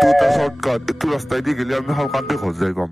তুই তা শর্টকাট একটু রাস্তায় দিয়ে গেলে আমি হালকা দেখো যাই কম